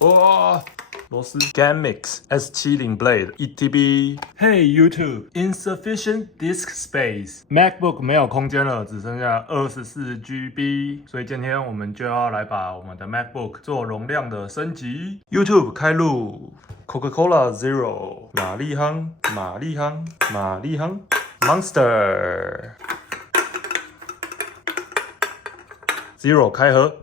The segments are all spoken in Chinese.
哇！螺丝 Gamix S70 Blade ETB。Hey YouTube, insufficient disk space. MacBook 没有空间了，只剩下24GB，所以今天我们就要来把我们的 MacBook 做容量的升级。YouTube 开路 ，Coca-Cola Zero， 玛丽夯 Monster Zero 开盒。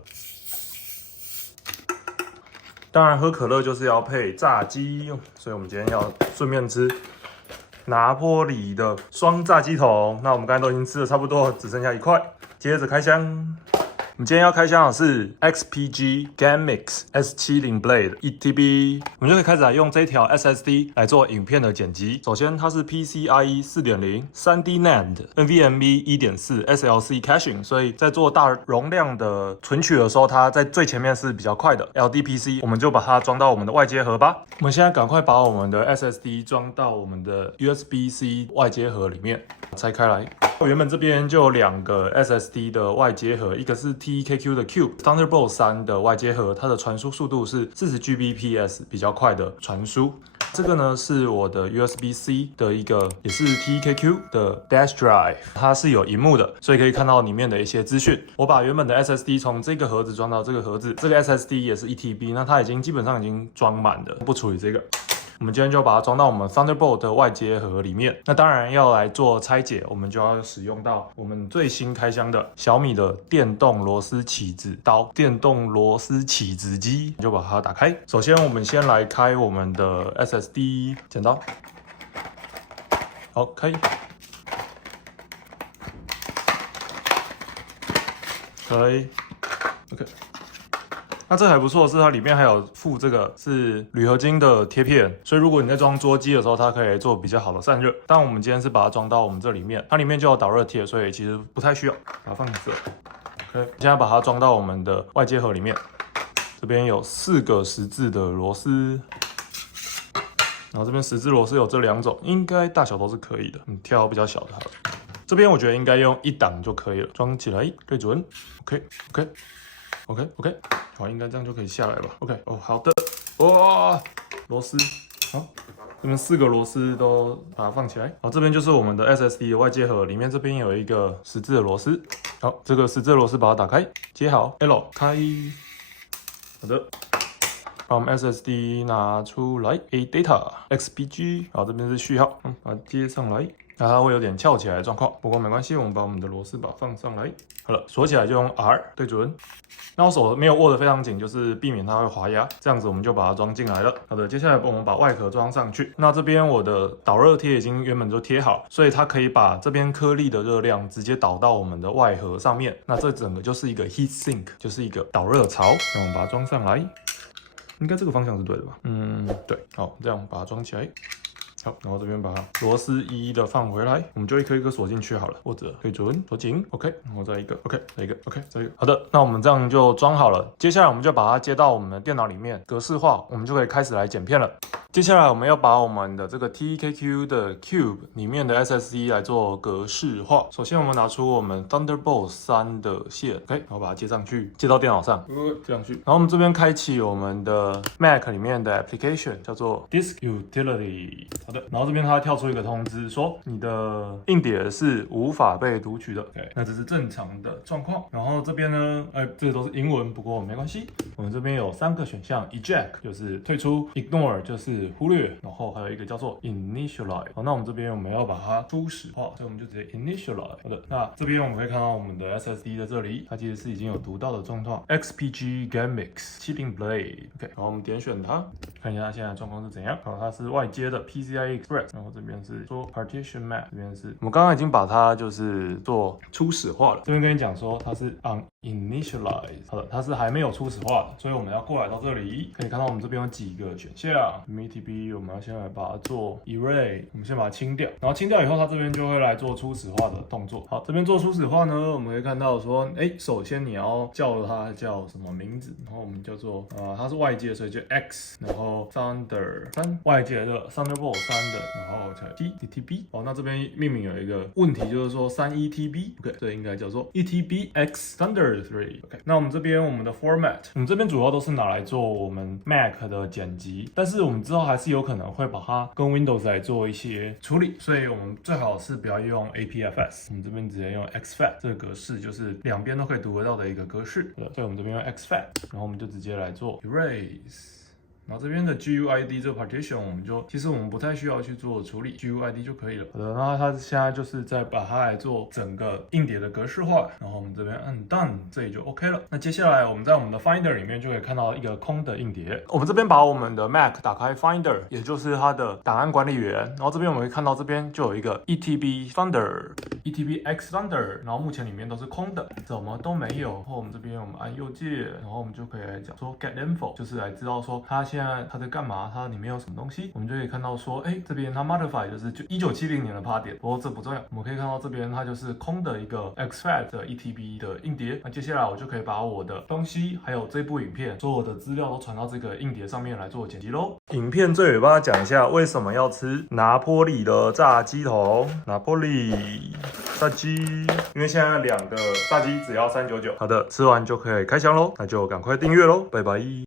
当然喝可乐就是要配炸鸡，所以我们今天要顺便吃拿坡里的双炸鸡桶。那我们刚才都已经吃的差不多，只剩下一块，接着开箱。我们今天要开箱的是 XPG Gamix S70 Blade ETB， 我们就可以开始来用这一条 SSD 来做影片的剪辑。首先它是 PCIe 4.0 3D NAND NVMe 1.4 SLC Caching， 所以在做大容量的存取的时候，它在最前面是比较快的 LDPC， 我们就把它装到我们的外接盒吧。我们现在赶快把我们的 SSD 装到我们的 USB-C 外接盒里面，拆开来。原本这边就有2个 SSD 的外接盒，一个是 TKQ 的 Cube Thunderbolt 3的外接盒，它的传输速度是40Gbps， 比较快的传输。这个呢是我的 USB-C 的一个，也是 TKQ 的 Dash Drive， 它是有萤幕的，所以可以看到里面的一些资讯。我把原本的 SSD 从这个盒子装到这个盒子，这个 SSD 也是 1TB， 那它基本上已经装满了，不处理这个。我们今天就把它装到我们 Thunderbolt 的外接盒里面。那当然要来做拆解，我们就要使用到我们最新开箱的小米的电动螺丝起子刀、电动螺丝起子机，就把它打开。首先，我们先来开我们的 SSD， 剪刀，好，开，OK。那这还不错，是它里面还有附这个是铝合金的贴片，所以如果你在装桌机的时候，它可以做比较好的散热。但我们今天是把它装到我们这里面，它里面就有导热贴，所以其实不太需要。把它放这 ，OK。现在把它装到我们的外接盒里面，这边有4个10字的螺丝，然后这边10字螺丝有这2种，应该大小都是可以的，你挑比较小的好了。这边我觉得应该用1档就可以了，装起来对准 ，OK。好，应该这样就可以下来吧。OK， 哦，好的。哇，螺丝，好，这边4个螺丝都把它放起来。好，这边就是我们的 SSD 的外接盒，里面这边有一个10字的螺丝。好，这个10字的螺丝把它打开，接好 ，L 开。好的，把我们 SSD 拿出来 ，ADATA XPG， 好，这边是序号，把它接上来。那它会有点翘起来的状况，不过没关系，我们把我们的螺丝把放上来。好了，锁起来就用 R 对准。那我手没有握得非常紧，就是避免它会滑压，这样子我们就把它装进来了。好的，接下来我们把外壳装上去。那这边我的导热贴已经原本就贴好，所以它可以把这边颗粒的热量直接导到我们的外盒上面。那这整个就是一个 heat sink， 就是一个导热槽。那我们把它装上来，应该这个方向是对的吧？对，好，这样把它装起来。好，然后这边把螺丝一一的放回来，我们就一颗一颗锁进去好了，或者对准锁紧 ，OK， 然后再一个 ，OK， 再一个 ，OK， 再一个。好的，那我们这样就装好了。接下来我们就把它接到我们的电脑里面格式化，我们就可以开始来剪片了。接下来我们要把我们的这个 TKQ 的 Cube 里面的 SSD 来做格式化。首先我们拿出我们 Thunderbolt 3的线 ，OK， 然后把它接上去，接到电脑上，接上去。然后我们这边开启我们的 Mac 里面的 application， 叫做 Disk Utility。好的，然后这边它跳出一个通知说你的硬碟是无法被读取的 ，OK， 那这是正常的状况。然后这边呢，这都是英文，不过没关系。我们这边有3个选项 ，Eject 就是退出 ，Ignore 就是忽略，然后还有一个叫做 Initialize。好，那我们这边我们要把它初始化，所以我们就直接 Initialize。好的，那这边我们可以看到我们的 SSD 在这里，它其实是已经有读到的状况 ，XPG Gamix 70 Blade。OK， 然后我们点选它，看一下它现在的状况是怎样。好，它是外接的 PCIe Express， 然后这边是说 Partition Map， 这边是我们刚刚已经把它就是做初始化了。这边跟你讲说它是 Uninitialize， 好的，它是还没有初始化的，所以我们要过来到这里，可以看到我们这边有几个选项 ，MTB 我们要先来把它做 Erase， 我们先把它清掉，然后清掉以后，它这边就会来做初始化的动作。好，这边做初始化呢，我们可以看到说，首先你要叫它叫什么名字，然后我们叫做它是外接，所以就 X， 然后说 Thunder 3外接的 Thunderbolt 3的，然后TTB 哦，那这边命名有一个问题，就是说3ETB，OK，这应该叫做 ETB X Thunder 3。OK， 那我们这边我们的 format， 我们这边主要都是拿来做我们 Mac 的剪辑，但是我们之后还是有可能会把它跟 Windows 来做一些处理，所以我们最好是不要用 APFS， 我们这边直接用 exFAT 这个格式，就是两边都可以读得到的一个格式。所以我们这边用 exFAT， 然后我们就直接来做 erase。然后这边的 GUID 这个 partition， 其实我们不太需要去做处理 ，GUID 就可以了。好的，那它现在就是在把它来做整个硬碟的格式化，然后我们这边按 Done， 这里就 OK 了。那接下来我们在我们的 Finder 里面就可以看到一个空的硬碟。我们这边把我们的 Mac 打开 Finder， 也就是它的档案管理员，然后这边我们会看到这边就有一个 ETB Thunder、ETB X Thunder， 然后目前里面都是空的，什么都没有。然后我们这边我们按右键，然后我们就可以来讲说 Get Info， 就是来知道说它现在它在干嘛，它里面有什么东西，我们就可以看到说，这边它 modify 就是1970年的 part 点，不过这不重要，我们可以看到这边它就是空的一个 exFAT 的 ETB 的硬碟。那接下来我就可以把我的东西还有这部影片所有的资料都传到这个硬碟上面来做剪辑咯。影片最尾帮他讲一下为什么要吃拿坡里的炸鸡头，拿坡里炸鸡，因为现在2个炸鸡只要399。好的，吃完就可以开箱咯，那就赶快订阅咯，拜拜。